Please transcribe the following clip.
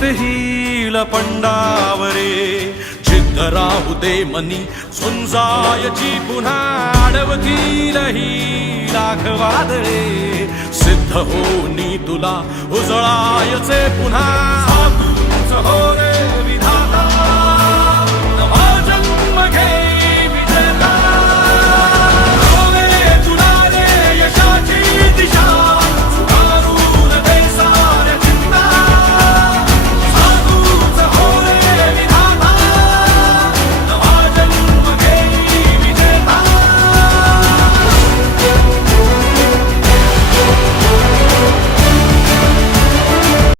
करीत हिल पंडावरे जिद्द राहू दे मनी झुंजायची पुन्हा अडवतील ही लाख वादळे सिद्ध होनी तुला उजळायचे पुन्हा